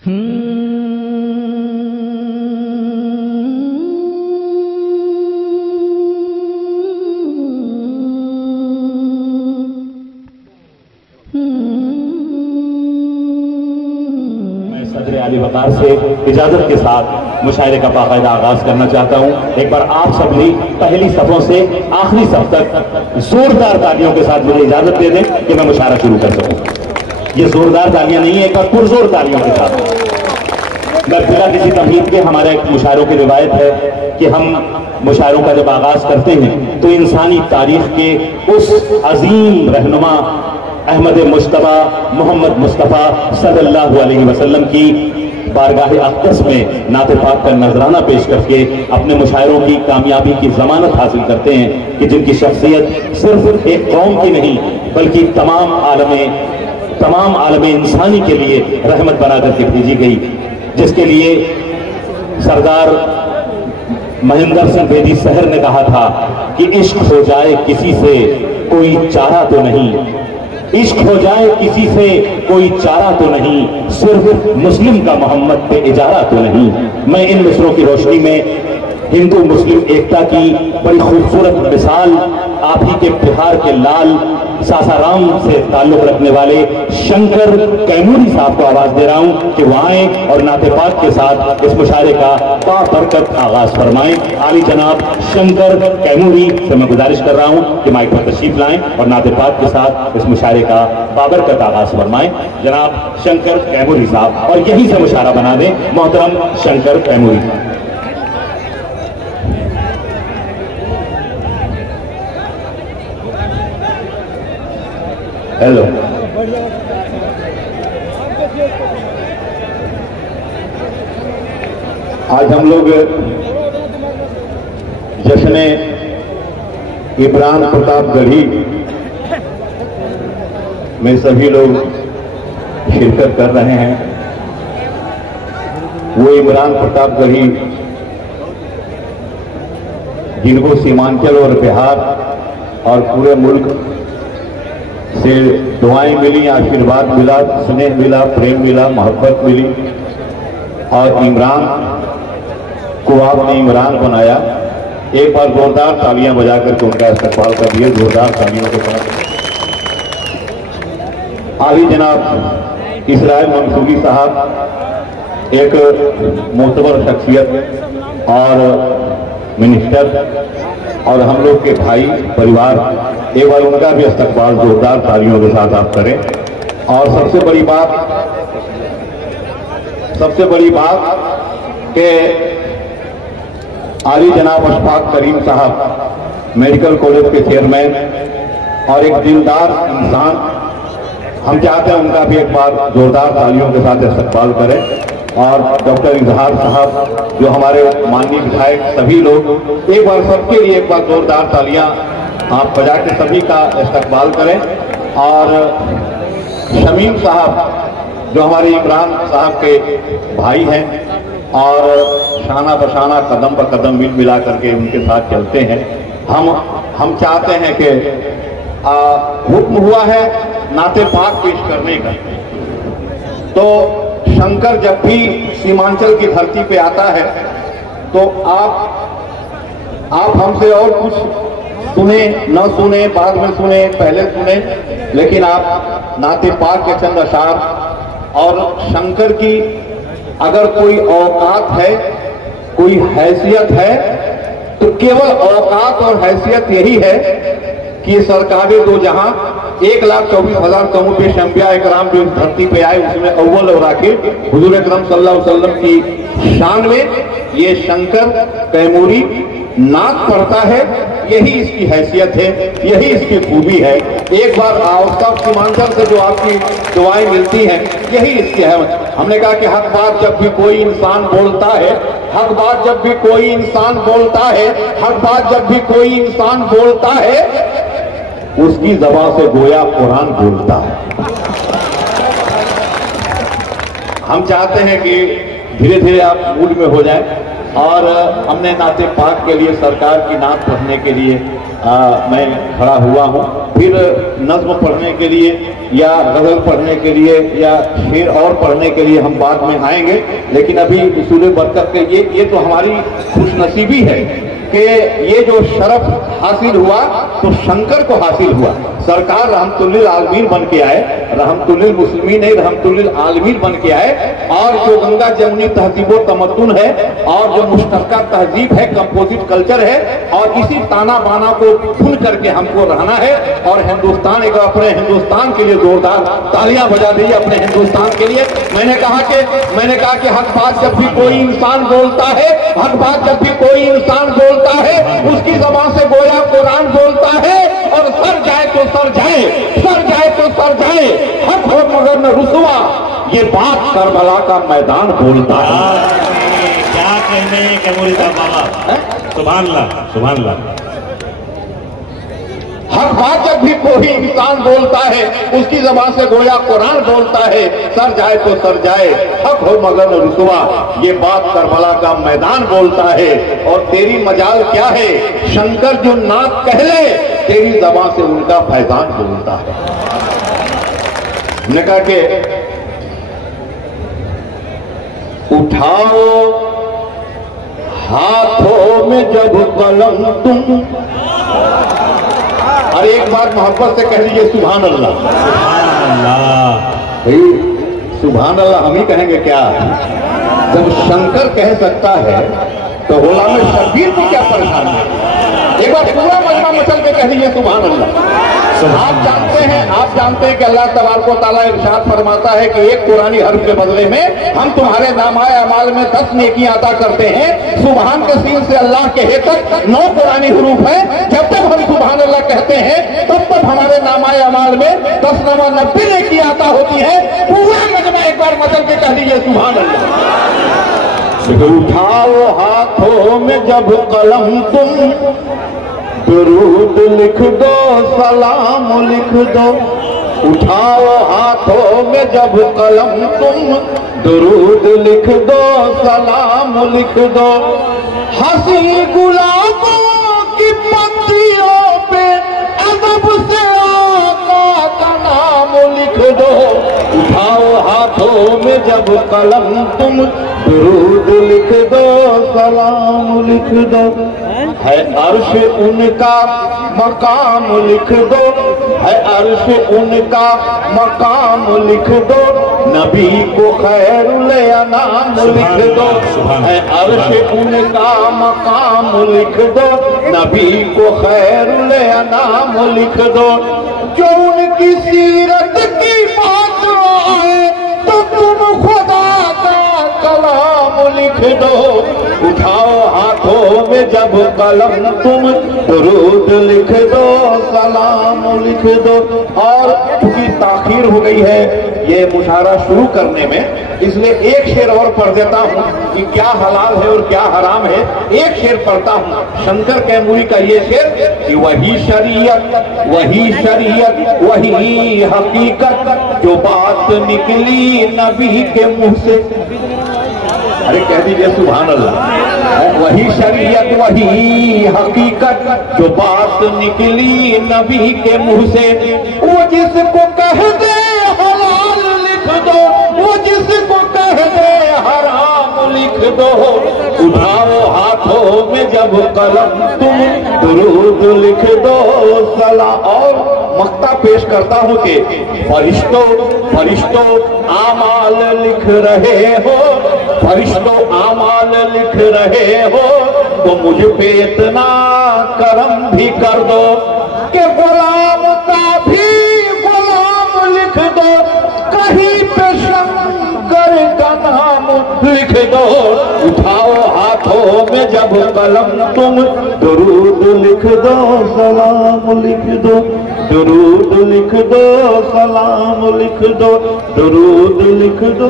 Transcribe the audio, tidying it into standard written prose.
सदर आली वकार से इजाजत के साथ मुशायरे का बाकायदा आगाज करना चाहता हूं। एक बार आप सब भी पहली सफों से आखिरी सफ तक जोरदार तालियों के साथ मुझे इजाजत दे दें कि मैं मुशायरा शुरू कर सकूं। ये जोरदार तालियां नहीं है, एक बार पुरजोर तालियों के साथ। मैं बिना किसी तमहीद के, हमारे मुशायरों की रिवायत है कि हम मुशायरों का जब आगाज करते हैं तो इंसानी तारीख के उस अजीम रहनुमा अहमद मुश्तबा मोहम्मद मुस्तफ़ा सल्लल्लाहु अलैहि वसल्लम की बारगाह अक़दस में नाते पाक का नजराना पेश करके अपने मुशायरों की कामयाबी की जमानत हासिल करते हैं कि जिनकी शख्सियत सिर्फ एक कौम की नहीं बल्कि तमाम आलम इंसानी के लिए रहमत बनाकर के भेजी गई, जिसके लिए सरदार महेंद्र सिंह बेदी सहर ने कहा था कि इश्क हो जाए किसी से कोई चारा तो नहीं, इश्क हो जाए किसी से कोई चारा तो नहीं, सिर्फ मुस्लिम का मोहम्मद पे इजारा तो नहीं। मैं इन मिसरों की रोशनी में हिंदू मुस्लिम एकता की बड़ी खूबसूरत मिसाल आप ही के बिहार के लाल सासाराम से ताल्लुक रखने वाले शंकर कैमूरी साहब को आवाज दे रहा हूं कि वो आए और नाते पाक के साथ इस मुशायरे का बाबरकत आगाज फरमाएं। आली जनाब शंकर कैमूरी से मैं गुजारिश कर रहा हूं कि माइक पर तशरीफ लाएं और नाते पाक के साथ इस मुशायरे का बाबरकत आगाज फरमाएं। जनाब शंकर कैमूरी साहब, और यहीं से मुशायरा बना दें मोहतरम शंकर कैमूरी। हेलो, आज हम लोग जश्न इमरान प्रतापगढ़ी में सभी लोग शिरकत कर रहे हैं। वो इमरान प्रतापगढ़ी जिनको सीमांचल और बिहार और पूरे मुल्क से दुआएं मिली, आशीर्वाद मिला, स्नेह मिला, प्रेम मिला, मोहब्बत मिली, और इमरान को आपने इमरान बनाया। एक बार जोरदार तालियां बजा करके उनका इस्तकबाल कर दिए, जोरदार तालियों के साथ। आली जनाब इसराइल मंसूरी साहब एक मोतबर शख्सियत और मिनिस्टर और हम लोग के भाई परिवार, एक बार उनका भी इस्तकबाल जोरदार तालियों के साथ आप करें। और सबसे बड़ी बात कि आली जनाब अशफाक करीम साहब मेडिकल कॉलेज के चेयरमैन और एक दिलदार इंसान, हम चाहते हैं उनका भी एक बार जोरदार तालियों के साथ इस्तकबाल करें। और डॉक्टर इजहार साहब जो हमारे माननीय विधायक, सभी लोग एक बार सबके लिए एक बार जोरदार तालियां आप बजा के सभी का इस्तकबाल करें। और शमीम साहब जो हमारे इमरान साहब के भाई हैं और शाना बशाना कदम पर कदम मिल मिला करके उनके साथ चलते हैं। हम चाहते हैं कि हुक्म हुआ है नाते पाक पेश करने का, तो शंकर जब भी सीमांचल की धरती पे आता है तो आप हमसे और कुछ सुने न सुने, बाद में सुने, पहले सुने, लेकिन आप नाते पाक के चंद अशार और शंकर की अगर कोई औकात है, कोई हैसियत है, तो केवल औकात और हैसियत यही है कि सरकारे दो जहां 1,24,000 कमों पे शंबिया इकराम जो इस धरती पे आए उसमें अव्वल और आखिर हुजूर अकरम सल्लल्लाहु अलैहि वसल्लम की शान में ये शंकर कैमूरी नात पढ़ता है। यही इसकी हैसियत है, यही इसकी खूबी है। एक बार आवश्यक सीमांचल से जो आपकी दुआएं मिलती हैं, यही इसकी है। हमने कहा कि हक बात जब भी कोई इंसान बोलता है, हक बात जब भी कोई इंसान बोलता है, हक बात जब भी कोई इंसान बोलता है, उसकी ज़बान से गोया कुरान बोलता है। हम चाहते हैं कि धीरे धीरे आप मूड में हो जाएं। और हमने नाते पाक के लिए सरकार की नात पढ़ने के लिए मैं खड़ा हुआ हूं। फिर नज्म पढ़ने के लिए या गजल पढ़ने के लिए या शेर और पढ़ने के लिए हम बाद में आएंगे। लेकिन अभी उसूल बरकत के ये तो हमारी खुशनसीबी है कि ये जो शरफ हासिल हुआ तो शंकर को हासिल हुआ। सरकार रहमतुल्लिल आलमीन बन के आए, रहमतुल्लिल मुस्लिमीन नहीं रहमतुल्लिल आलमीन बन के आए। और जो गंगा जमुनी तहजीब तमद्दुन है और जो मुश्तरका तहजीब है, कंपोजिट कल्चर है, और इसी ताना बाना को भूल करके हमको रहना है। और हिंदुस्तान एक अपने हिंदुस्तान के लिए जोरदार तालियां बजा दीजिए अपने हिंदुस्तान के लिए। मैंने कहा कि हक बात जब भी कोई इंसान बोलता है, हक बात जब भी कोई इंसान बोलता है, उसकी ज़बान से गोया कुरान बोलता है। और सर जाए तो सर जाए, सर जाए तो सर जाए, हक हो मगर न रुसवा, ये बात करबला का मैदान बोलता है। क्या कहने कैमूरी साहब बाबा, सुभान अल्लाह, सुभान अल्लाह। हर बात जब भी कोई इंसान बोलता है, उसकी ज़बान से गोया कुरान बोलता है। सर जाए तो सर जाए, हक हो मगर न रुसवा, ये बात करबला का मैदान बोलता है। और तेरी मजाल क्या है, शंकर जो नात कह ले, तेरी ज़बान से उनका फैजान बोलता है। हमने कहा कि उठाओ हाथों में जब कलम तुम, और एक बार मोहब्बत से कह लीजिए सुभान अल्लाह। भाई सुभान अल्लाह हम ही कहेंगे क्या? जब शंकर कह सकता है तो गुलाम शबीर को क्या परेशानी है? एक बार पूरा मजमा मचल के कह लीजिए सुभान अल्लाह। आप जानते हैं कि अल्लाह तबारक व तआला इरशाद फरमाता है कि एक कुरानी हर्फ के बदले में हम तुम्हारे नामाए अमाल में 10 नेकियां अता करते हैं। सुभान के सीन से अल्लाह के हे तक 9 कुरानी हुरूफ है। जब तक हम सुभान अल्लाह कहते हैं तब तक हमारे नामाए अमाल में 10 नमा 90 नेकियां अता होती है। पूरा मजमा एक बार मचल के कह लीजिए सुभान अल्लाह। उठाओ हाथों में जब कलम तुम, दुरूद लिख दो, सलाम लिख दो। उठाओ हाथों में जब कलम तुम, दुरूद लिख दो, सलाम लिख दो। हंसी गुलाबों की पत्तियों पे अदब से आका का नाम लिख दो। उठाओ हाथों में जब कलम तुम, दुरूद लिख दो, सलाम लिख दो। है अर्श उनका मकाम लिख दो, है अर्श उनका मकाम लिख दो। नबी को खैरुल अनाम लिख दो, है अर्श उनका मकाम लिख दो। नबी को खैरुल अनाम लिख दो। जो उनकी सीरत की बात आए तो तुम खुदा का कलाम लिख दो। उठाओ हाथों में जब कलम तुम, दुरूद लिख दो, सलाम लिख दो। और चूंकि ताखीर हो गई है ये मुशायरा शुरू करने में, इसलिए एक शेर और पढ़ देता हूँ कि क्या हलाल है और क्या हराम है। एक शेर पढ़ता हूँ शंकर कैमूरी का ये शेर कि वही शरीयत वही हकीकत, जो बात निकली नबी के मुंह से। अरे कह दीजिए सुभान अल्लाह। वही शरीयत वही हकीकत, जो बात निकली नबी के मुंह से। वो जिसको कह दे हलाल लिख दो, वो जिसको कह दे हराम लिख दो। उठाओ हाथों में जब कलम तुम, दुरूद लिख दो, सलाम। और मक्ता पेश करता हूं कि फरिश्तों आमाल लिख रहे हो, फरिश्तों आमाल लिख रहे हो, तो मुझ पे इतना करम भी कर दो कि गुलाम का भी गुलाम लिख दो। कहीं पे शंकर का नाम लिख दो। उठाओ हाथों में जब कलम तुम, दुरूद लिख दो, सलाम लिख दो। दुरूद लिख दो, सलाम लिख दो। दुरूद लिख दो।